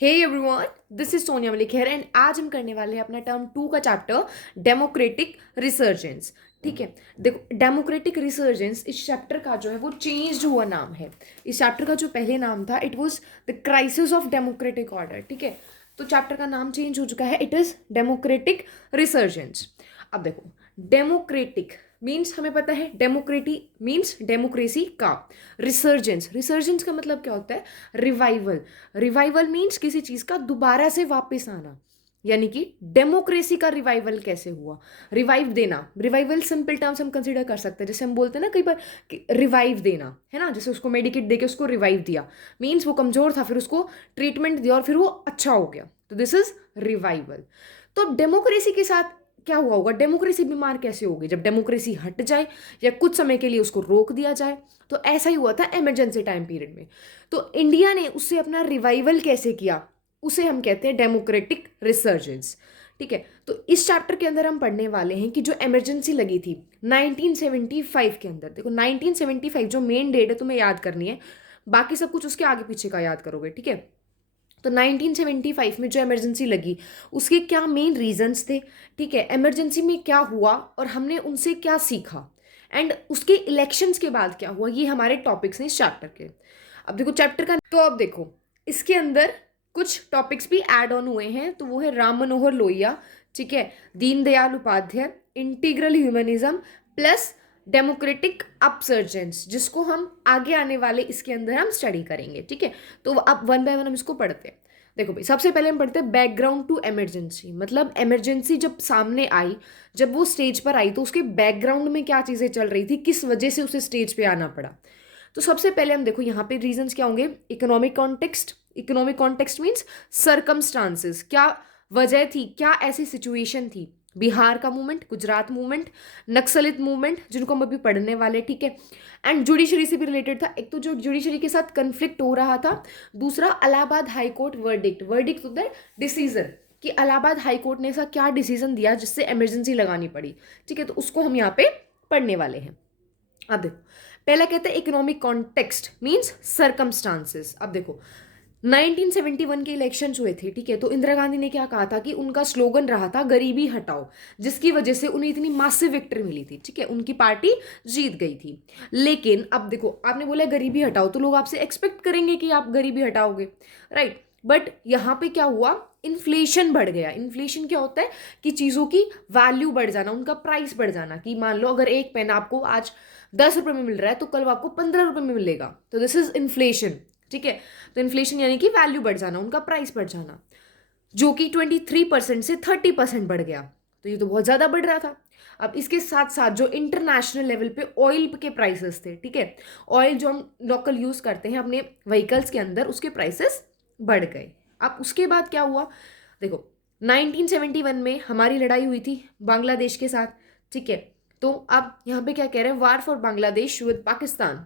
Hey everyone, this is Sonia Malik here and आज हम करने वाले हैं अपना टर्म 2 का चैप्टर डेमोक्रेटिक रिसर्जेंस। ठीक है, देखो डेमोक्रेटिक रिसर्जेंस इस चैप्टर का जो है वो चेंज हुआ नाम है। इस चैप्टर का जो पहले नाम था it was the crisis of democratic order. ठीक है, तो चैप्टर का नाम चेंज हो चुका है, इट इज डेमोक्रेटिक रिसर्जेंस। अब देखो, डेमोक्रेटिक मीन्स हमें पता है डेमोक्रेटी मीन्स डेमोक्रेसी का। रिसर्जेंस, रिसर्जेंस का मतलब क्या होता है? रिवाइवल। रिवाइवल मीन्स किसी चीज का दोबारा से वापस आना, यानी कि डेमोक्रेसी का रिवाइवल कैसे हुआ? रिवाइव देना, रिवाइवल सिंपल टर्म्स हम कंसीडर कर सकते हैं, जैसे हम बोलते हैं ना कई बार कि रिवाइव देना है ना, जैसे उसको मेडिकेट देके उसको रिवाइव दिया, मीन्स वो कमजोर था फिर उसको ट्रीटमेंट दिया और फिर वो अच्छा हो गया, तो दिस इज रिवाइवल। तो डेमोक्रेसी के साथ क्या हुआ होगा? डेमोक्रेसी बीमार कैसे होगी? जब डेमोक्रेसी हट जाए या कुछ समय के लिए उसको रोक दिया जाए। तो ऐसा ही हुआ था इमरजेंसी टाइम पीरियड में। तो इंडिया ने उससे अपना रिवाइवल कैसे किया, उसे हम कहते हैं डेमोक्रेटिक रिसर्जेंस। ठीक है, तो इस चैप्टर के अंदर हम पढ़ने वाले हैं कि जो इमरजेंसी लगी थी 1975 के अंदर। देखो 1975 जो मेन डेट है तुम्हें याद करनी है, बाकी सब कुछ उसके आगे पीछे का याद करोगे। ठीक है, तो 1975 में जो इमरजेंसी लगी उसके क्या मेन रीजंस थे? ठीक है, इमरजेंसी में क्या हुआ और हमने उनसे क्या सीखा, एंड उसके इलेक्शंस के बाद क्या हुआ, ये हमारे टॉपिक्स हैं इस चैप्टर के। अब देखो चैप्टर का, तो अब देखो इसके अंदर कुछ टॉपिक्स भी ऐड ऑन हुए हैं, तो वो है राम मनोहर लोहिया, ठीक है, Deendayal Upadhyaya, integral humanism plus democratic upsurgence, जिसको हम आगे आने वाले इसके अंदर हम स्टडी करेंगे। ठीक है, तो अब वन बाय वन हम इसको पढ़ते हैं। देखो भाई, सबसे पहले हम पढ़ते हैं बैकग्राउंड टू इमरजेंसी, मतलब इमरजेंसी जब सामने आई, जब वो स्टेज पर आई तो उसके बैकग्राउंड में क्या चीज़ें चल रही थी, किस वजह से उसे स्टेज पे आना पड़ा। तो सबसे पहले हम देखो यहाँ पे रीजंस क्या होंगे। Economic context, economic context means circumstances, क्या वजह थी, क्या ऐसी सिचुएशन थी। बिहार का मूवमेंट, गुजरात मूवमेंट, नक्सलित मूवमेंट जिनको हम अभी पढ़ने वाले, ठीक है, एंड जुडिशरी से भी रिलेटेड था। एक तो जो जुडिशरी के साथ कंफ्लिक्ट हो रहा था, दूसरा Allahabad high court verdict, verdict होता है डिसीजन, कि इलाहाबाद हाई कोर्ट ने ऐसा क्या डिसीजन दिया जिससे इमरजेंसी लगानी पड़ी। ठीक है, तो उसको हम यहाँ पे पढ़ने वाले हैं। अब देखो, पहला कहते हैं इकोनॉमिक कॉन्टेक्स्ट मींस सरकमस्टांसेस। अब देखो 1971 के इलेक्शंस हुए थे, ठीक है, तो इंदिरा गांधी ने क्या कहा था कि उनका स्लोगन रहा था गरीबी हटाओ, जिसकी वजह से उन्हें इतनी मासिव विक्ट्री मिली थी। ठीक है, उनकी पार्टी जीत गई थी। लेकिन अब देखो, आपने बोला गरीबी हटाओ तो लोग आपसे एक्सपेक्ट करेंगे कि आप गरीबी हटाओगे, राइट, बट यहाँ पे क्या हुआ, इन्फ्लेशन बढ़ गया। इन्फ्लेशन क्या होता है कि चीज़ों की वैल्यू बढ़ जाना, उनका प्राइस बढ़ जाना, कि मान लो अगर एक पेन आपको आज 10 रुपए में मिल रहा है तो कल वो आपको 15 रुपए में मिलेगा, तो दिस इज इन्फ्लेशन। ठीक है, तो इन्फ्लेशन यानी कि वैल्यू बढ़ जाना, उनका प्राइस बढ़ जाना, जो कि 23% से 30% बढ़ गया, तो ये तो बहुत ज़्यादा बढ़ रहा था। अब इसके साथ साथ जो इंटरनेशनल लेवल पे ऑयल के प्राइसेस थे, ठीक है, ऑयल जो हम लोकल यूज़ करते हैं अपने व्हीकल्स के अंदर, उसके प्राइसेस बढ़ गए। अब उसके बाद क्या हुआ, देखो 1971 में हमारी लड़ाई हुई थी बांग्लादेश के साथ। ठीक है, तो अब यहाँ पे क्या कह रहे हैं, वार for Bangladesh with Pakistan.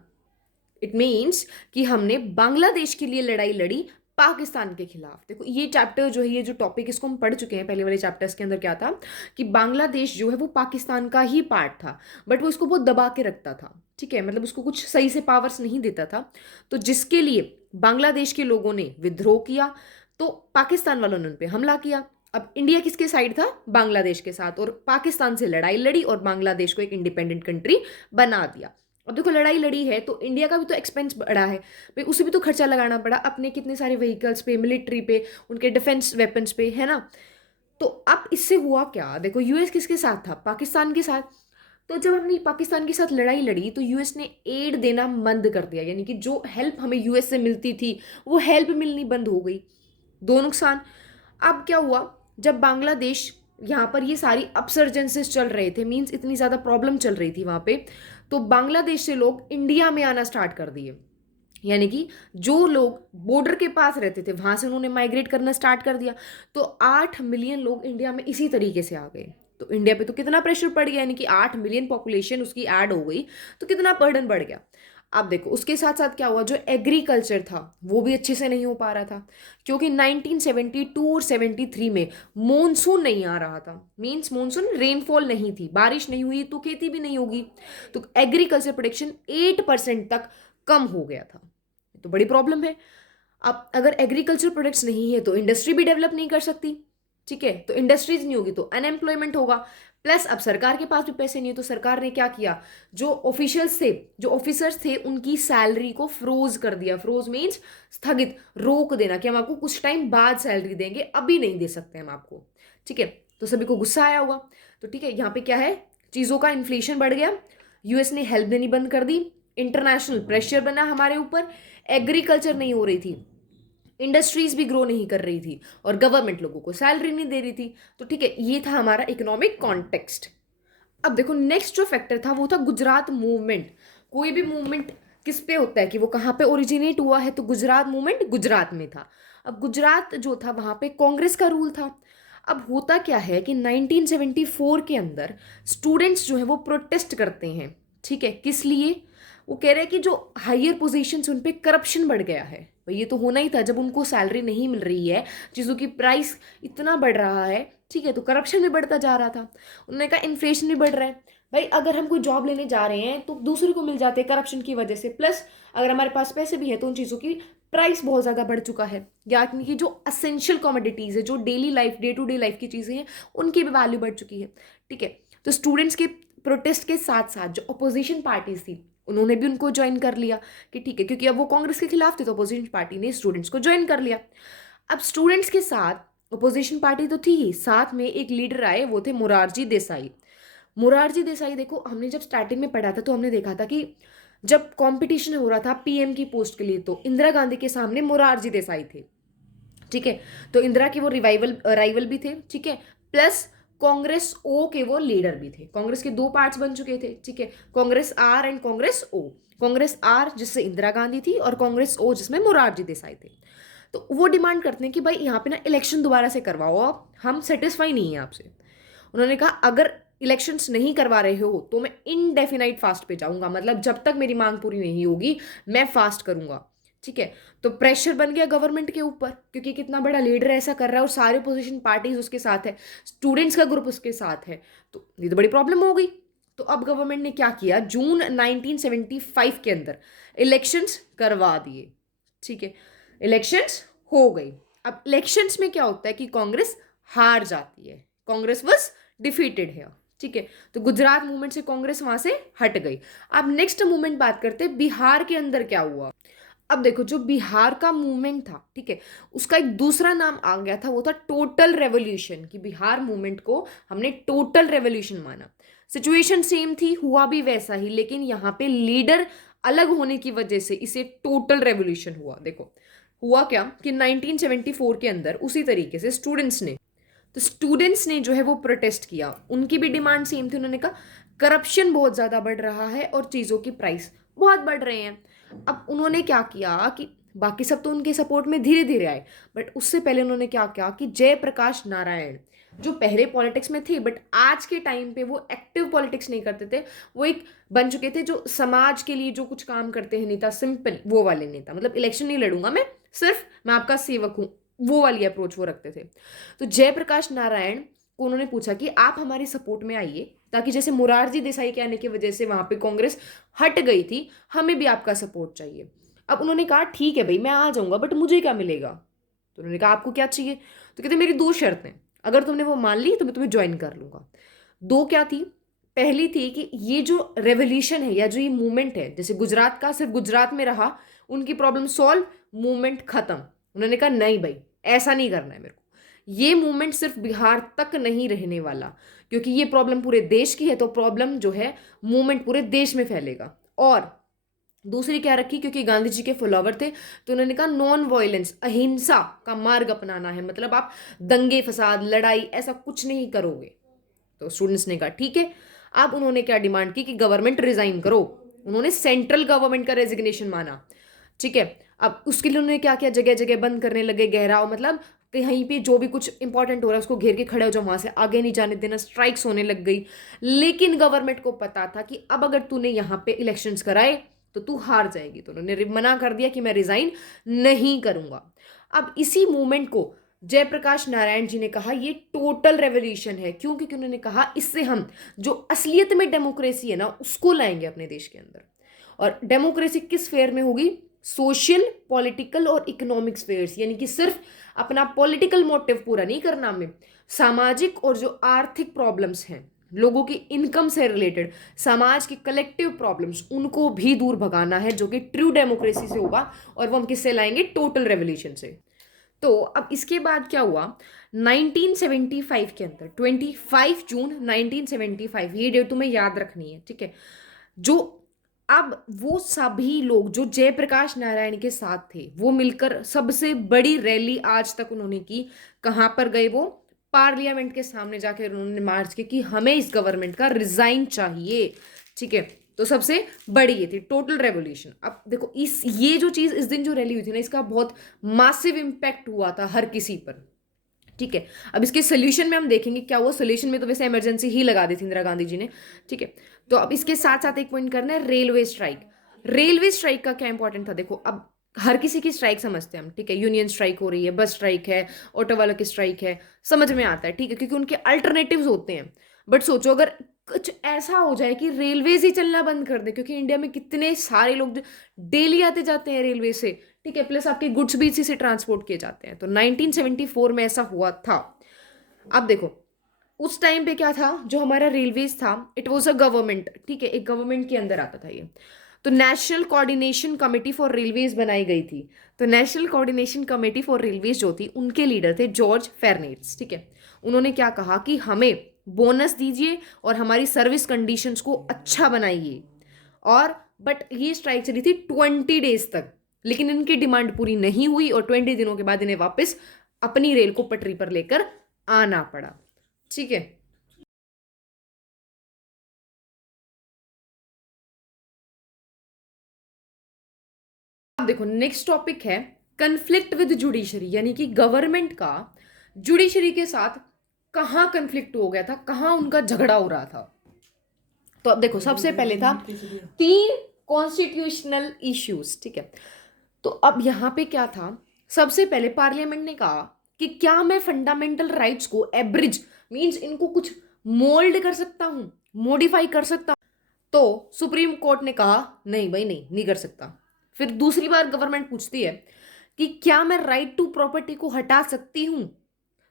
It means कि हमने बांग्लादेश के लिए लड़ाई लड़ी पाकिस्तान के खिलाफ। देखो ये चैप्टर जो है, ये जो टॉपिक इसको हम पढ़ चुके हैं पहले वाले चैप्टर्स के अंदर, क्या था कि बांग्लादेश जो है वो पाकिस्तान का ही पार्ट था, बट वो इसको बहुत दबा के रखता था। ठीक है, मतलब उसको कुछ सही से पावर्स नहीं देता था, तो जिसके लिए बांग्लादेश के लोगों ने विद्रोह किया, तो पाकिस्तान वालों ने उन पर हमला किया। अब इंडिया किसके साइड था? बांग्लादेश के साथ, और पाकिस्तान से लड़ाई लड़ी और बांग्लादेश को एक इंडिपेंडेंट कंट्री बना दिया। अब देखो लड़ाई लड़ी है तो इंडिया का भी तो एक्सपेंस बढ़ा है भाई, उसे भी तो खर्चा लगाना पड़ा अपने कितने सारे व्हीकल्स पे, मिलिट्री पे, उनके डिफेंस वेपन्स पे, है ना। तो अब इससे हुआ क्या, देखो यूएस किसके साथ था? पाकिस्तान के साथ। तो जब हमने पाकिस्तान के साथ लड़ाई लड़ी तो यूएस ने एड देना बंद कर दिया, यानी कि जो हेल्प हमें यूएस से मिलती थी वो हेल्प मिलनी बंद हो गई। दो नुकसान। अब क्या हुआ, जब बांग्लादेश, यहाँ पर ये सारी अपसर्जेंसेस चल रहे थे, मींस इतनी ज़्यादा प्रॉब्लम चल रही थी वहाँ पे, तो बांग्लादेश से लोग इंडिया में आना स्टार्ट कर दिए। यानी कि जो लोग बॉर्डर के पास रहते थे वहां से उन्होंने माइग्रेट करना स्टार्ट कर दिया, तो 8 मिलियन लोग इंडिया में इसी तरीके से आ गए। तो इंडिया पे तो कितना प्रेशर पड़ गया, यानी कि 8 मिलियन पॉपुलेशन उसकी ऐड हो गई, तो कितना बर्डन बढ़ गया। अब देखो उसके साथ साथ क्या हुआ, जो एग्रीकल्चर था वो भी अच्छे से नहीं हो पा रहा था, क्योंकि 1972 और 73 में मॉनसून नहीं आ रहा था, मींस मॉनसून रेनफॉल नहीं थी, बारिश नहीं हुई तो खेती भी नहीं होगी, तो एग्रीकल्चर प्रोडक्शन 8% तक कम हो गया था, तो बड़ी प्रॉब्लम है। अब अगर एग्रीकल्चर प्रोडक्ट्स नहीं है तो इंडस्ट्री भी डेवलप नहीं कर सकती, ठीक है, तो इंडस्ट्रीज नहीं होगी तो अनएम्प्लॉयमेंट होगा। प्लस अब सरकार के पास भी पैसे नहीं है, तो सरकार ने क्या किया, जो ऑफिशियल्स थे, जो ऑफिसर्स थे, उनकी सैलरी को फ्रोज कर दिया। फ्रोज मीन्स स्थगित, रोक देना, कि हम आपको कुछ टाइम बाद सैलरी देंगे, अभी नहीं दे सकते हम आपको, ठीक है। तो सभी को गुस्सा आया होगा। तो ठीक है, यहाँ पे क्या है, चीज़ों का इन्फ्लेशन बढ़ गया, यूएस ने हेल्प देनी बंद कर दी, इंटरनेशनल प्रेशर बना हमारे ऊपर, एग्रीकल्चर नहीं हो रही थी, इंडस्ट्रीज भी ग्रो नहीं कर रही थी, और गवर्नमेंट लोगों को सैलरी नहीं दे रही थी। तो ठीक है, ये था हमारा इकोनॉमिक कॉन्टेक्स्ट। अब देखो नेक्स्ट जो फैक्टर था वो था गुजरात मूवमेंट। कोई भी मूवमेंट किस पे होता है कि वो कहाँ पे ओरिजिनेट हुआ है, तो गुजरात मूवमेंट गुजरात में था। अब गुजरात जो था वहाँ पे कांग्रेस का रूल था। अब होता क्या है कि 1974 के अंदर स्टूडेंट्स जो है वो प्रोटेस्ट करते हैं, ठीक है, किस लिए, वो कह रहे हैं कि जो हायर पोजीशन उन पे करप्शन बढ़ गया है। भाई ये तो होना ही था, जब उनको सैलरी नहीं मिल रही है, चीज़ों की प्राइस इतना बढ़ रहा है, ठीक है, तो करप्शन भी बढ़ता जा रहा था। उन्होंने कहा इन्फ्लेशन भी बढ़ रहा है। भाई अगर हम कोई जॉब लेने जा रहे हैं तो दूसरे को मिल जाते हैं करप्शन की वजह से, प्लस अगर हमारे पास पैसे भी हैं तो उन चीज़ों की प्राइस बहुत ज़्यादा बढ़ चुका है, यानी कि जो असेंशियल कमोडिटीज़ है, जो daily life, day to day life की चीज़ें हैं, उनकी भी वैल्यू बढ़ चुकी है, ठीक है। तो स्टूडेंट्स के प्रोटेस्ट के साथ साथ जो अपोजिशन पार्टीज थी उन्होंने भी उनको ज्वाइन कर लिया, कि ठीक है, क्योंकि अब वो कांग्रेस के खिलाफ थे तो अपोजिशन पार्टी ने स्टूडेंट्स को ज्वाइन कर लिया। अब स्टूडेंट्स के साथ अपोजिशन पार्टी तो थी ही, साथ में एक लीडर आए, वो थे मुरारजी देसाई। मुरारजी देसाई, देखो हमने जब स्टार्टिंग में पढ़ा था तो हमने देखा था कि जब कंपटीशन हो रहा था पीएम की पोस्ट के लिए तो इंदिरा गांधी के सामने मुरारजी देसाई थे, ठीक है। तो इंदिरा के वो रिवाइवल राइवल भी थे, ठीक है, प्लस कांग्रेस ओ के वो लीडर भी थे। कांग्रेस के दो पार्ट्स बन चुके थे, ठीक है, Congress R and Congress O. Congress R जिससे इंदिरा गांधी थी और कांग्रेस ओ जिसमें मुरारजी देसाई थे। तो वो डिमांड करते हैं कि भाई यहाँ पे ना इलेक्शन दोबारा से करवाओ, आप, हम सेटिस्फाई नहीं है आपसे। उन्होंने कहा अगर इलेक्शंस नहीं करवा रहे हो तो मैं इनडेफिनाइट फास्ट पे जाऊंगा, मतलब जब तक मेरी मांग पूरी नहीं होगी मैं फास्ट करूंगा, ठीक है। तो प्रेशर बन गया गवर्नमेंट के ऊपर, क्योंकि कितना बड़ा लीडर ऐसा कर रहा है और सारे पोजीशन पार्टीज उसके साथ है, स्टूडेंट्स का ग्रुप उसके साथ है, तो ये तो बड़ी प्रॉब्लम हो गई। तो अब गवर्नमेंट ने क्या किया, जून 1975 के अंदर इलेक्शंस करवा दिए, ठीक है, इलेक्शंस हो गई। अब इलेक्शंस में क्या होता है कि कांग्रेस हार जाती है, कांग्रेस वॉज डिफीटेड है, ठीक है। तो गुजरात मूवमेंट से कांग्रेस वहां से हट गई। अब नेक्स्ट मूवमेंट बात करते हैं बिहार के अंदर क्या हुआ। अब देखो जो बिहार का मूवमेंट था, ठीक है, उसका एक दूसरा नाम आ गया था, वो था टोटल रेवोल्यूशन, कि बिहार मूवमेंट को हमने टोटल रेवोल्यूशन माना। सिचुएशन सेम थी, हुआ भी वैसा ही, लेकिन यहाँ पे लीडर अलग होने की वजह से इसे टोटल रेवोल्यूशन हुआ। देखो हुआ क्या कि 1974 के अंदर उसी तरीके से स्टूडेंट्स ने जो है वो प्रोटेस्ट किया, उनकी भी डिमांड सेम थी। उन्होंने कहा करप्शन बहुत ज़्यादा बढ़ रहा है और चीज़ों की प्राइस बहुत बढ़ रहे हैं। अब उन्होंने क्या किया कि बाकी सब तो उनके सपोर्ट में धीरे धीरे आए, बट उससे पहले उन्होंने क्या किया कि जयप्रकाश नारायण, जो पहले पॉलिटिक्स में थे बट आज के टाइम पे वो एक्टिव पॉलिटिक्स नहीं करते थे, वो एक बन चुके थे जो समाज के लिए जो कुछ काम करते हैं, नेता, सिंपल वो वाले नेता, मतलब इलेक्शन नहीं लड़ूंगा मैं, सिर्फ मैं आपका सेवक हूँ, वो वाली अप्रोच वो रखते थे। तो जयप्रकाश नारायण को उन्होंने पूछा कि आप हमारी सपोर्ट में आइए, ताकि जैसे मुरारजी देसाई के आने की वजह से वहां पे कांग्रेस हट गई थी, हमें भी आपका सपोर्ट चाहिए। अब उन्होंने कहा ठीक है भाई मैं आ जाऊंगा, बट मुझे क्या मिलेगा। तो उन्होंने कहा आपको क्या चाहिए, तो कहते मेरी दो शर्तें, अगर तुमने वो मान ली तो मैं तुम्हें ज्वाइन कर लूंगा। दो क्या थी, पहली थी कि ये जो रेवोल्यूशन है या जो ये मूवमेंट है, जैसे गुजरात का सिर्फ गुजरात में रहा, उनकी प्रॉब्लम सॉल्व, मूवमेंट खत्म। उन्होंने कहा नहीं भाई ऐसा नहीं करना है मेरे को, ये मूवमेंट सिर्फ बिहार तक नहीं रहने वाला, क्योंकि ये प्रॉब्लम पूरे देश की है, तो प्रॉब्लम जो है मूवमेंट पूरे देश में फैलेगा। और दूसरी क्या रखी, क्योंकि गांधी जी के फॉलोवर थे, तो उन्होंने कहा नॉन वायलेंस, अहिंसा का मार्ग अपनाना है, मतलब आप दंगे फसाद लड़ाई ऐसा कुछ नहीं करोगे। तो स्टूडेंट्स ने कहा ठीक है। अब उन्होंने क्या डिमांड की कि गवर्नमेंट रिजाइन करो, उन्होंने सेंट्रल गवर्नमेंट का रेजिग्नेशन माना, ठीक है। अब उसके लिए उन्होंने क्या किया, जगह जगह बंद करने लगे, गहराव, मतलब कहीं पे जो भी कुछ इंपॉर्टेंट हो रहा है उसको घेर के खड़े हो जाओ, वहां से आगे नहीं जाने देना, स्ट्राइक्स होने लग गई। लेकिन गवर्नमेंट को पता था कि अब अगर तूने यहाँ पे इलेक्शंस कराए तो तू हार जाएगी, तो उन्होंने मना कर दिया कि मैं रिजाइन नहीं करूंगा। अब इसी मूवमेंट को जयप्रकाश नारायण जी ने कहा ये टोटल रेवोल्यूशन है, क्यों, क्योंकि उन्होंने कहा इससे हम जो असलियत में डेमोक्रेसी है ना उसको लाएंगे अपने देश के अंदर। और डेमोक्रेसी किस फेयर में होगी, सोशल, पॉलिटिकल और इकोनॉमिक स्फेयर्स, यानी कि सिर्फ अपना पॉलिटिकल मोटिव पूरा नहीं करना हमें, सामाजिक और जो आर्थिक प्रॉब्लम्स हैं, लोगों की इनकम से रिलेटेड, समाज की कलेक्टिव प्रॉब्लम्स, उनको भी दूर भगाना है, जो कि ट्रू डेमोक्रेसी से होगा। और वो हम किससे लाएंगे? टोटल रेवोल्यूशन से। तो अब इसके बाद क्या हुआ? 1975 के अंदर 25 जून 1975, ये डेट तुम्हें याद रखनी है, ठीक है? जो अब वो सभी लोग जो जयप्रकाश नारायण के साथ थे, वो मिलकर सबसे बड़ी रैली आज तक उन्होंने की। कहां पर गए वो? पार्लियामेंट के सामने जाकर उन्होंने मार्च की कि हमें इस गवर्नमेंट का रिजाइन चाहिए, ठीक है? तो सबसे बड़ी ये थी टोटल रेवोल्यूशन। अब देखो इस ये जो चीज इस दिन जो रैली हुई थी ना, इसका बहुत मासिव इम्पैक्ट हुआ था हर किसी पर, ठीक है? अब इसके सोल्यूशन में हम देखेंगे क्या हुआ। सोल्यूशन में तो वैसे इमरजेंसी ही लगा दी थी इंदिरा गांधी जी ने, ठीक है? तो अब इसके साथ साथ एक पॉइंट करना है, रेलवे स्ट्राइक। रेलवे स्ट्राइक का क्या इंपॉर्टेंट था? देखो अब हर किसी की स्ट्राइक समझते हैं हम, ठीक है? यूनियन स्ट्राइक हो रही है, बस स्ट्राइक है, ऑटो वालों की स्ट्राइक है, समझ में आता है, ठीक है? क्योंकि उनके अल्टरनेटिव्स होते हैं। बट सोचो अगर कुछ ऐसा हो जाए कि रेलवेज ही चलना बंद कर दे, क्योंकि इंडिया में कितने सारे लोग डेली आते जाते हैं रेलवे से, ठीक है? प्लस आपके गुड्स भी इसी से ट्रांसपोर्ट किए जाते हैं। तो 1974 में ऐसा हुआ था। अब देखो उस टाइम पे क्या था, जो हमारा रेलवेज था, इट वॉज अ गवर्नमेंट, ठीक है? एक गवर्नमेंट के अंदर आता था ये। तो national coordination committee for railways बनाई गई थी। तो national coordination committee for railways जो थी, उनके लीडर थे जॉर्ज फेरनेट्स, ठीक है? उन्होंने क्या कहा कि हमें बोनस दीजिए और हमारी सर्विस कंडीशंस को अच्छा बनाइए। और बट ये स्ट्राइक चली थी 20 डेज तक, लेकिन इनकी डिमांड पूरी नहीं हुई और 20 दिनों के बाद इन्हें वापस अपनी रेल को पटरी पर लेकर आना पड़ा, ठीक है? अब देखो नेक्स्ट टॉपिक है कन्फ्लिक्ट विद जुडिशरी, यानी कि गवर्नमेंट का जुडिशरी के साथ कहाँ कन्फ्लिक्ट हो गया था, कहाँ उनका झगड़ा हो रहा था। तो अब देखो सबसे पहले था 3 कॉन्स्टिट्यूशनल इश्यूज, ठीक है? तो अब यहां पे क्या था, सबसे पहले पार्लियामेंट ने कहा कि क्या मैं फंडामेंटल राइट्स को एब्रिज मींस इनको कुछ मोल्ड कर सकता हूं, मॉडिफाई कर सकता हूं? तो सुप्रीम कोर्ट ने कहा नहीं भाई, नहीं नहीं कर सकता। फिर दूसरी बार गवर्नमेंट पूछती है कि क्या मैं राइट टू प्रॉपर्टी को हटा सकती हूं?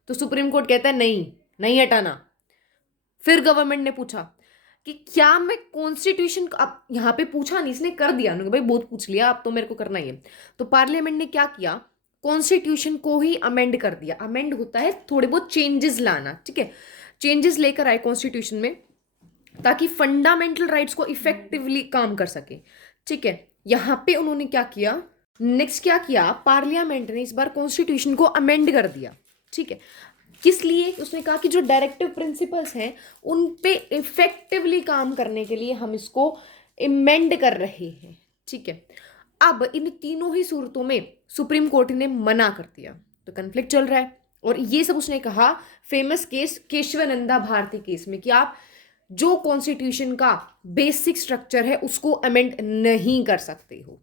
तो सुप्रीम कोर्ट कहता है नहीं, नहीं हटाना। फिर गवर्नमेंट ने पूछा कि क्या मैं कॉन्स्टिट्यूशन, अब यहां पे पूछा नहीं, इसने कर दिया भाई, बहुत पूछ लिया, अब तो मेरे को करना ही है। तो पार्लियामेंट ने क्या किया, कॉन्स्टिट्यूशन को ही अमेंड कर दिया। अमेंड होता है थोड़े बहुत चेंजेस लाना, ठीक है? चेंजेस लेकर आए कॉन्स्टिट्यूशन में, ताकि फंडामेंटल राइट्स को इफेक्टिवली काम कर सके, ठीक है? यहां पे उन्होंने क्या किया, नेक्स्ट क्या किया, पार्लियामेंट ने इस बार कॉन्स्टिट्यूशन को अमेंड कर दिया, ठीक है? किस लिए? उसने कहा कि जो डायरेक्टिव प्रिंसिपल्स हैं उन पे इफेक्टिवली काम करने के लिए हम इसको इमेंड कर रहे हैं, ठीक है? अब इन तीनों ही सूरतों में सुप्रीम कोर्ट ने मना कर दिया, तो कन्फ्लिक्ट चल रहा है। और ये सब उसने कहा famous case Kesavananda Bharati case में कि आप जो कॉन्स्टिट्यूशन का बेसिक स्ट्रक्चर है उसको अमेंड नहीं कर सकते हो।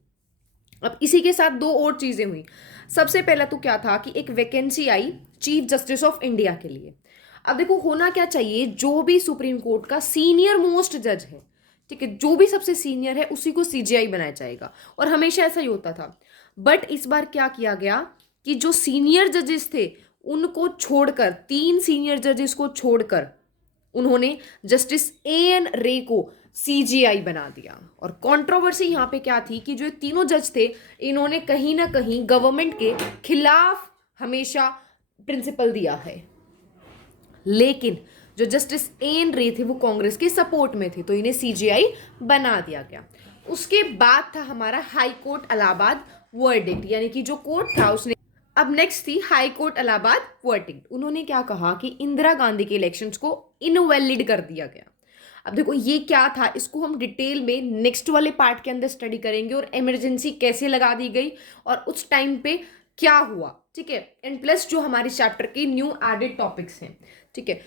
अब इसी के साथ दो और चीजें हुई। सबसे पहला तो क्या था कि एक vacancy I chief justice of India के लिए। अब देखो होना क्या चाहिए, जो भी सुप्रीम कोर्ट का सीनियर मोस्ट जज है, ठीक है, जो भी सबसे सीनियर है उसी को सीजीआई बनाया जाएगा, और हमेशा ऐसा ही होता था। बट इस बार क्या किया गया कि जो सीनियर जजेस थे उनको छोड़कर, 3 सीनियर जजेस को छोड़कर उन्होंने जस्टिस एएन रे को सीजीआई बना दिया। और कंट्रोवर्सी यहां पे क्या थी कि जो तीनों जज थे इन्होंने कहीं ना कहीं गवर्नमेंट के खिलाफ हमेशा प्रिंसिपल दिया है, लेकिन जो जस्टिस एएन रे थे वो कांग्रेस के सपोर्ट में थे, तो इन्हें सीजीआई बना दिया गया। उसके बाद था हमारा हाई कोर्ट इलाहाबाद वर्डिक्ट, यानी कि जो कोर्ट था उसने, अब नेक्स्ट थी हाई कोर्ट इलाहाबाद वर्डिक्ट। उन्होंने क्या कहा कि इंदिरा गांधी के इलेक्शंस को इनवैलिड कर दिया गया। अब देखो ये क्या था, इसको हम डिटेल में नेक्स्ट वाले पार्ट के अंदर स्टडी करेंगे, और इमरजेंसी कैसे लगा दी गई और उस टाइम पे क्या हुआ, ठीक है? एंड प्लस जो हमारे चैप्टर के न्यू एडेड टॉपिक्स हैं, ठीक है?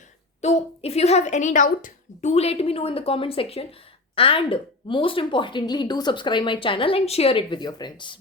तो if you have any doubt do let me know in the comment section, and most importantly do subscribe my channel and share it with your friends.